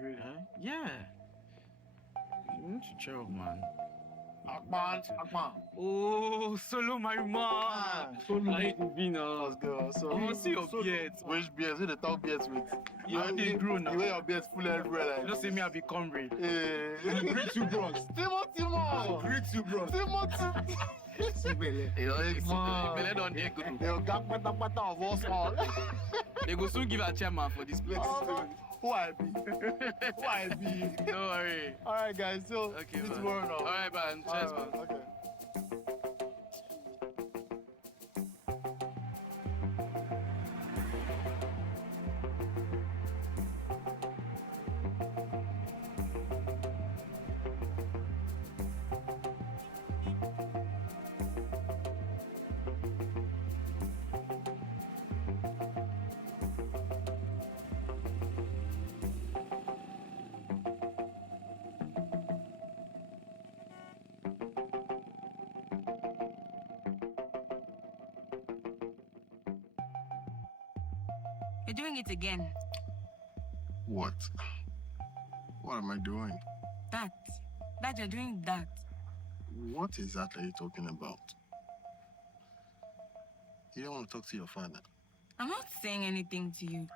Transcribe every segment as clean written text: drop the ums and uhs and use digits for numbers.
Really? Yeah. You need to chill, man. Akman. Oh, Solo, my man. Solo. Like Vina. Let's go. So, I want to see your Solo. beard. Which beard? Who the talk beards with? You already grow now. The way your beard's full everywhere. Like You don't see me, I be comrade. Greet you, bros. Timothy, man. Greet you, bro. Timothy. Sibele. Sibele don't dey grow. They'll got pata of us all. They go soon give a chairman for this place. Who I be? Who I be? Don't worry. All right, guys. So, Okay, this man. tomorrow now. All right, man. Cheers, man. Okay. You're doing it again. What? What am I doing? That you're doing that. What exactly are you talking about? You don't want to talk to your father? I'm not saying anything to you.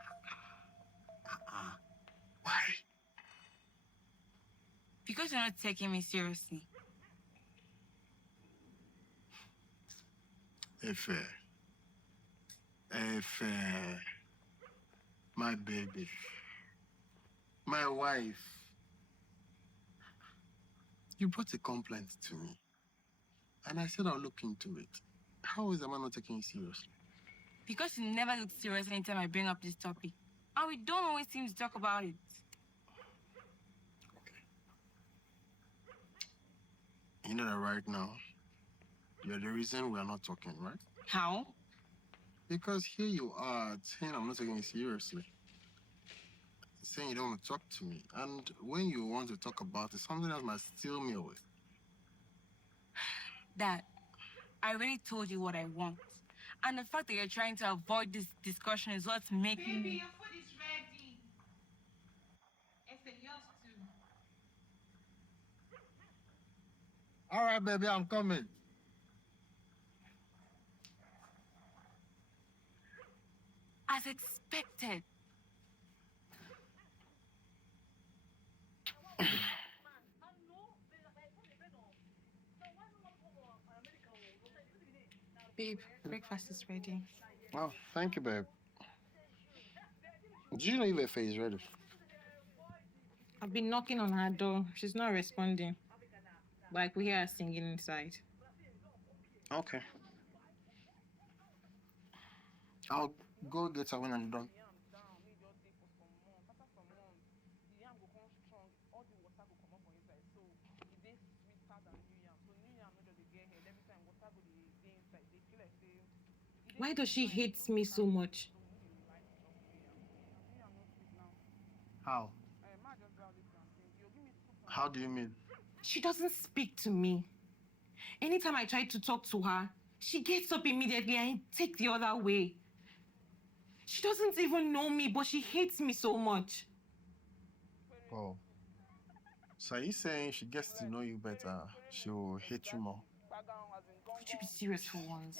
Why? Because you're not taking me seriously. Efe. My baby. My wife. You brought a complaint to me. And I said I'll look into it. How is a man not taking it seriously? Because you never look serious anytime I bring up this topic. And we don't always seem to talk about it. Okay. You know that right now, you're the reason we're not talking, right? How? Because here you are saying I'm not taking it seriously. Saying you don't want to talk to me. And when you want to talk about it, something else might steal me away. Dad, I already told you what I want. And the fact that you're trying to avoid this discussion is what's making Baby, me... your food is ready. It's yours too. All right, baby, I'm coming. As expected. Babe, breakfast is ready. Oh, thank you, babe. Do you know if Efe is ready? I've been knocking on her door. She's not responding. But I could hear her singing inside. Okay. I'll go get her when I'm done. Why does she hate me so much? How? How do you mean? She doesn't speak to me. Anytime I try to talk to her, she gets up immediately and takes the other way. She doesn't even know me, but she hates me so much. Oh. So are you saying she gets to know you better, she'll hate you more? Could you be serious for once?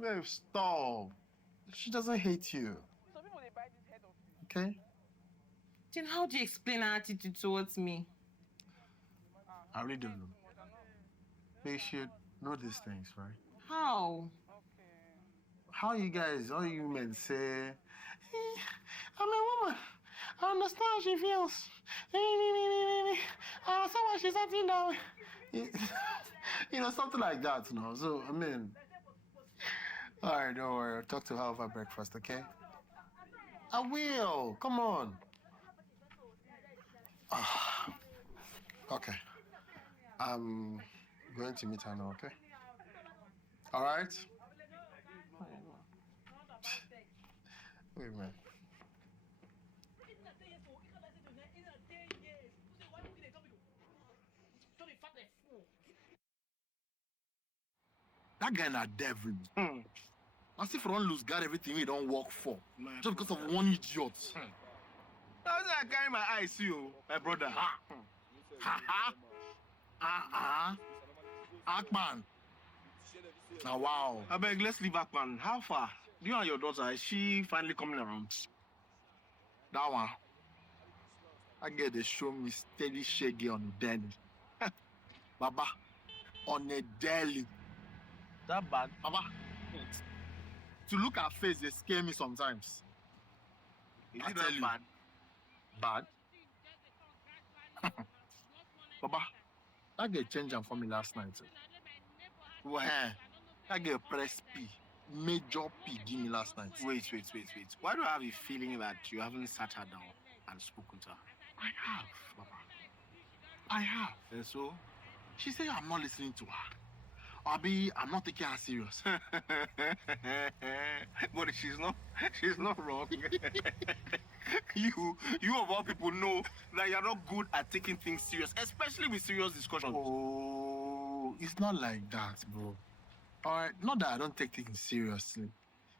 Babe, stop. She doesn't hate you. Okay? Then how do you explain her attitude towards me? I really don't know. They should know these things, right? How? How you guys, all you men say, I'm a woman. I understand how she feels. I understand why she's acting that way. You know, something like that, you know. So, I mean, all right, don't worry. I'll talk to her over breakfast, okay? I will. Come on. Okay. I'm going to meet her now, okay? All right? Wait a minute. That guy na devil. As if we don't lose guard everything we don't work for. Just because of one idiot. Now I carry my eyes see you, my brother. Akman. Now, wow. I beg, let's leave Akman. How far? You and your daughter, is she finally coming around? That one. I get to show me steady shaggy on the daily. Baba, on a daily. That bad? Baba, to look at face, they scare me sometimes. Is I it tell that you. bad? Bad? Baba, that girl changed am for me last night. What? That girl press P. Major P give me last night. Wait. Why do I have a feeling that you haven't sat her down and spoken to her? I have, Baba. I have. And so? She said I'm not listening to her. Abi, I'm not taking her serious. But she's not wrong. you of all people know that you're not good at taking things serious, especially with serious discussions. Oh, it's not like that, bro. All right, not that I don't take things seriously.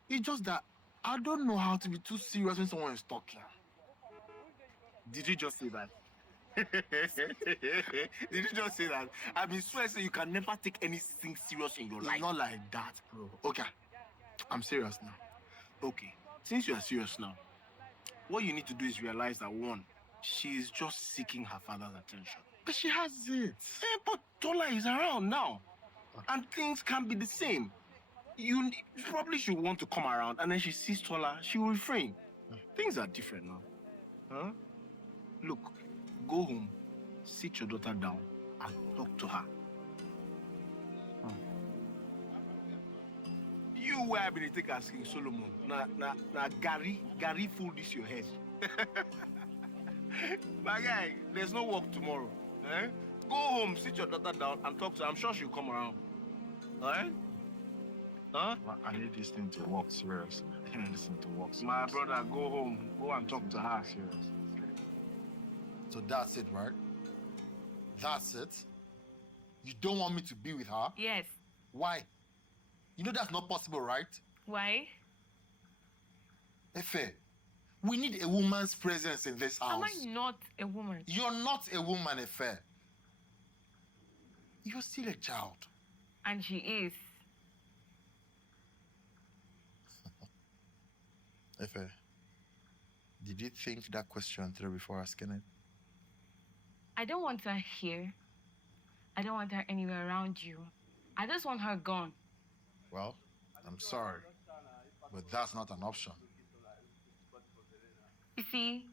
It's just that I don't know how to be too serious when someone is talking. Did you just say that? Did you just say that? I've been stressing you can never take anything serious in your It's life. not like that, bro. Okay, I'm serious now. Okay, since you are serious now, what you need to do is realize that one, she is just seeking her father's attention. But she has it. But Tola is around now, and things can't be the same. You probably should want to come around, and then she sees Tola, she will refrain. Things are different now. Huh? Look, go home, sit your daughter down, and talk to her. You were able to take as King Solomon. Na Gary fooled this your head. My guy, there's no work tomorrow. Eh? Go home, sit your daughter down, and talk to her. I'm sure she'll come around. Alright? Huh? I need this thing to work seriously. I need this thing to work seriously. My brother, go home. Go and talk to her. Serious. So that's it, right? That's it? You don't want me to be with her? Yes. Why? You know that's not possible, right? Why? Efe, we need a woman's presence in this house. Am I not a woman? You're not a woman, Efe. You're still a child. And she is. Efe, did you think that question through before asking it? I don't want her here. I don't want her anywhere around you. I just want her gone. Well, I'm sorry, but that's not an option. You see,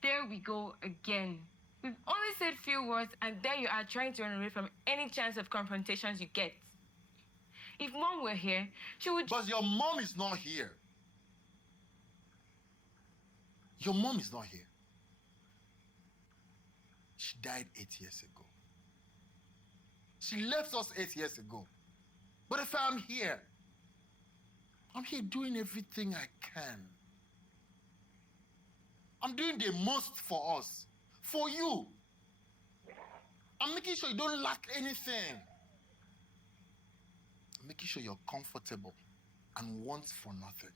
there we go again. We've only said few words, and there you are trying to run away from any chance of confrontations you get. If Mom were here, she would... But your mom is not here. Your mom is not here. She died 8 years ago. She left us 8 years ago. But if I'm here doing everything I can. I'm doing the most for us, for you. I'm making sure you don't lack anything. I'm making sure you're comfortable and want for nothing.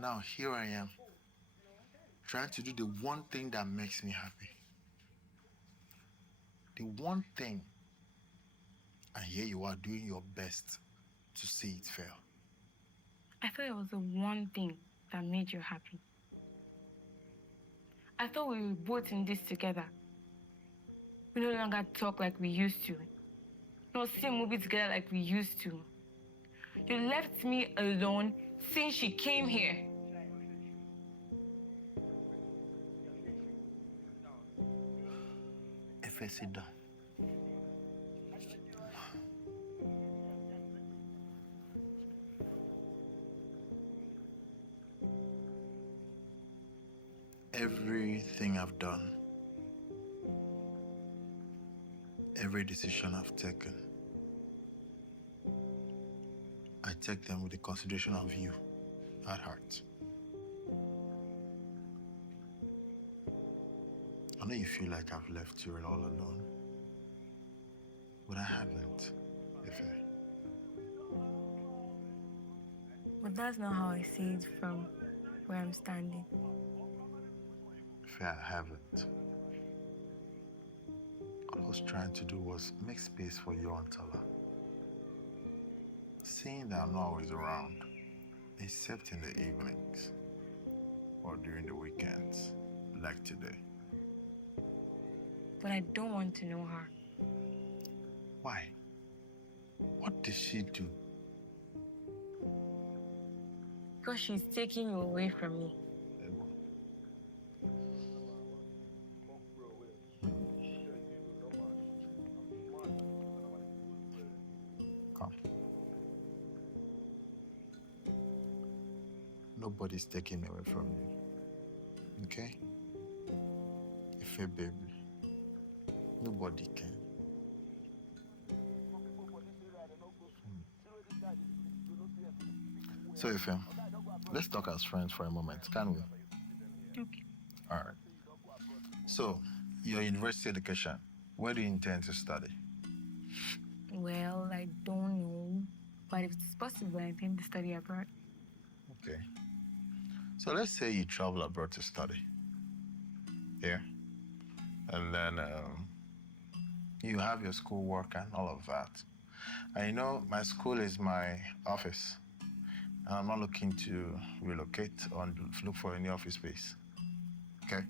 Now, here I am, trying to do the one thing that makes me happy. The one thing. And here you are doing your best to see it fail. I thought it was the one thing that made you happy. I thought we were both in this together. We no longer talk like we used to. No see movies together like we used to. You left me alone since she came here. Efe, sit down. Everything I've done, every decision I've taken, I take them with the consideration of you at heart. I know you feel like I've left you all alone, but I haven't, Efe. But that's not how I see it from where I'm standing. Fair, I haven't. All I was trying to do was make space for you and Tola. Seeing that I'm not always around, except in the evenings or during the weekends, like today. But I don't want to know her. Why? What did she do? Because she's taking you away from me. Come. Nobody's taking me away from you. Okay? Ife, baby. Nobody can. So, Ife, let's talk as friends for a moment, can we? Okay. All right. So, your university education, where do you intend to study? Well, I don't know. But if it's possible, I intend to study abroad. Okay. So let's say you travel abroad to study. Yeah. And then you have your schoolwork and all of that. And you know, my school is my office. And I'm not looking to relocate or look for any office space. Okay?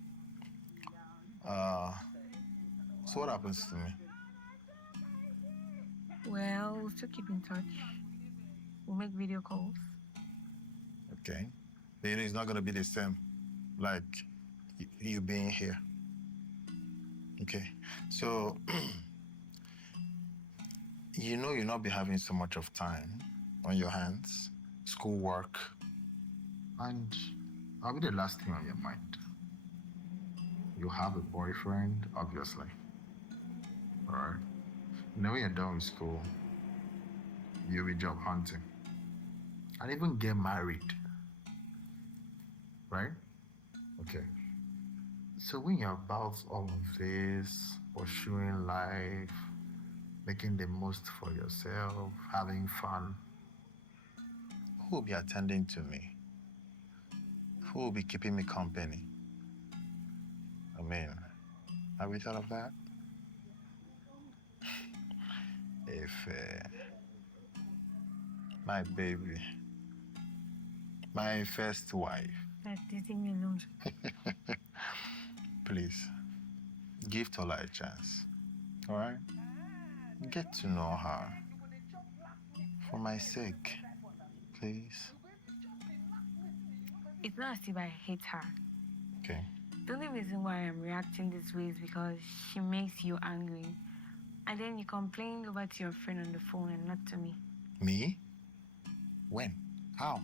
So what happens to me? Well, we'll still keep in touch. We'll make video calls. Okay? You know, it's not going to be the same like you being here. Okay? So, you know you'll not be having so much of time on your hands, schoolwork, and I'll be the last thing on your mind. You have a boyfriend, obviously. All right? You know, when you're done with school, you'll be job hunting. And even get married. Right? Okay. So when you're about all of this, pursuing life, making the most for yourself, having fun, who will be attending to me? Who will be keeping me company? I mean, have we thought of that? If my baby, my first wife, That's leaving me alone. please, give Tola a chance, all right? Get to know her. For my sake, please. It's not as if I hate her. Okay. The only reason why I'm reacting this way is because she makes you angry. And then you complain over to your friend on the phone and not to me. Me? When? How?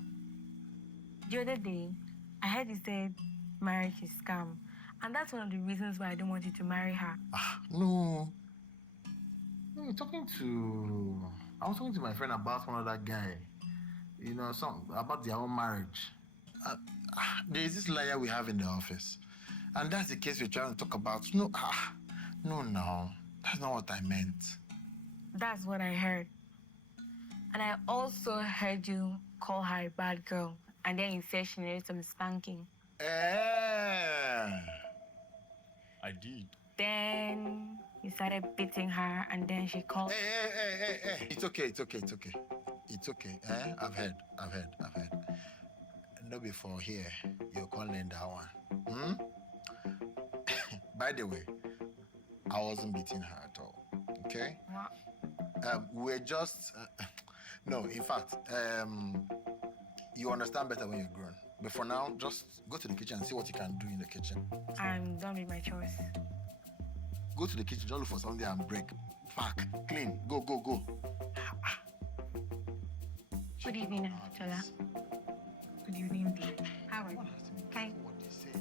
The other day, I heard you said marriage is scam. And that's one of the reasons why I don't want you to marry her. No. No, I was talking to my friend about one other guy. You know, about their own marriage. There's this liar we have in the office. And that's the case we're trying to talk about. No, no. That's not what I meant. That's what I heard. And I also heard you call her a bad girl. And then you said she needed some spanking. I did. Then you started beating her and then she called. Hey. It's okay. I've heard. No before here, you're calling that one. By the way, I wasn't beating her at all. Okay? What? We're just no, in fact, you understand better when you're grown. But for now, just go to the kitchen and see what you can do in the kitchen. I'm done with my chores. Go to the kitchen, just look for something and break. Pack, clean, go. Good evening, Tola. Good evening, dear. How are you? Hi. What they say.